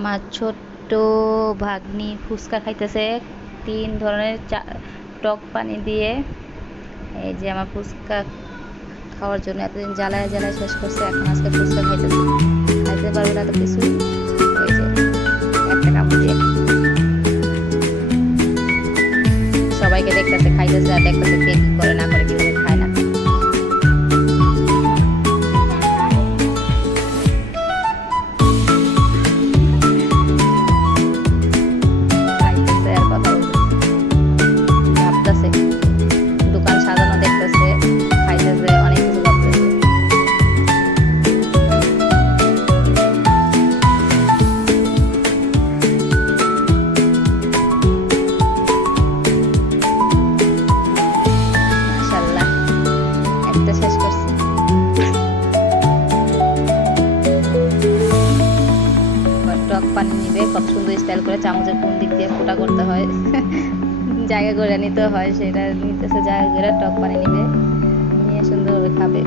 আমার ছোট্ট ভাগ্নি ফুচকা খাইতেছে 3 ধরনের টক পানি দিয়ে। এই যে আমার ফুচকা খাওয়ার জন্য এতদিন জ্বালায় জ্বালায় শেষ করছে, এখন আজকে ফুচকা খাইতেছে। খাইতে পারবে না তো কিছুই। ওই যে একটা কামড় দিয়ে সবাইকে দেখতেছে খাইতেছে, আর দেখতেছে কে কি করে না করে, কিভাবে খায় না। খাইতেছে আর কথা বলতেছে, ভাবতেছে, দোকান সাজানো দেখতেছে, খাইতেছে, অনেক কিছু ভাবতেছে। মাশাআল্লাহ, একটা শেষ করছি। টক পানি নিবে, কত সুন্দর স্টাইল করে চামচের কোন দিক দিয়ে ফোঁটা করতে হয় জায়গা করে নিতে হয়, সেটা নিতেছে জায়গা করে। টক পানি নিবে, নিয়ে সুন্দরভাবে খাবে।